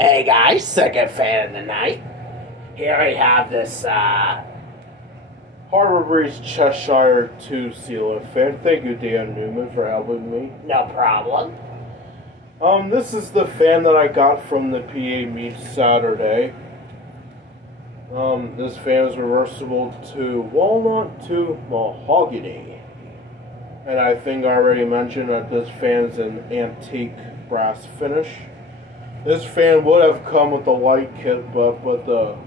Hey guys, second fan of the night. Here we have this Harbor Breeze Cheshire 2 Sealer fan. Thank you, Dan Newman, for helping me. no problem. This is the fan that I got from the PA meet Saturday. This fan is reversible to walnut to mahogany. And I think I already mentioned that this fan is an antique brass finish. This fan would have come with the light kit, but the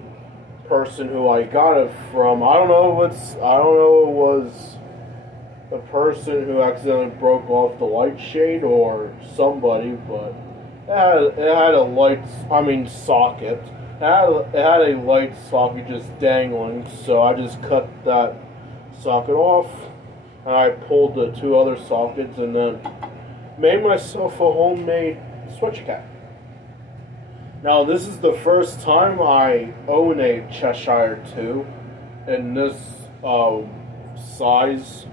person who I got it from, I don't know if it was the person who accidentally broke off the light shade or somebody, but it had a socket. It had a light socket just dangling, so I just cut that socket off, and I pulled the two other sockets, and then made myself a homemade switch cap. Now, this is the first time I own a Cheshire 2 in this size.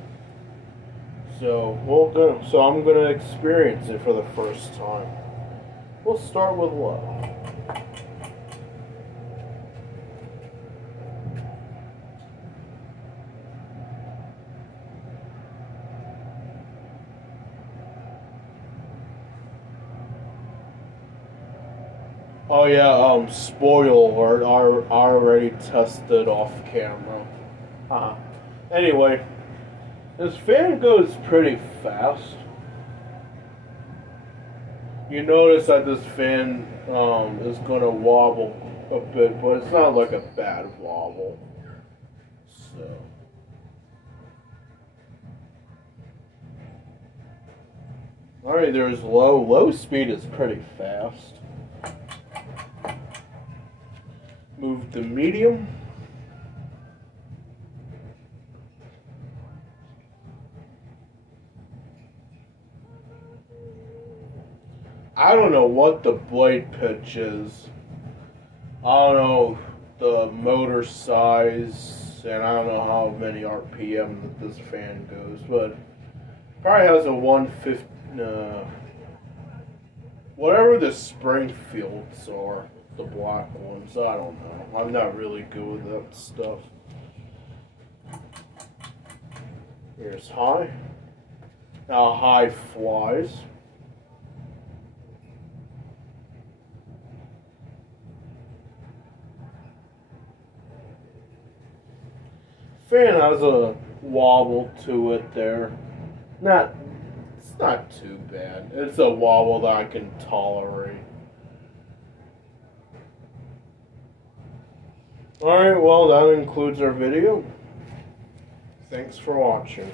So I'm gonna experience it for the first time. We'll start with low. Oh yeah, spoiler alert, I already tested off camera. Anyway, this fan goes pretty fast. You notice that this fan is going to wobble a bit, but it's not like a bad wobble. So. Alright, there's low. Low speed is pretty fast. Move to medium. I don't know what the blade pitch is. I don't know the motor size, and I don't know how many RPM that this fan goes, but probably has a 150. Whatever the Springfields are. The black ones, I don't know. I'm not really good with that stuff. Here's high. Now high flies. Fan has a wobble to it there. It's not too bad. It's a wobble that I can tolerate. Alright, well, that includes our video. Thanks for watching.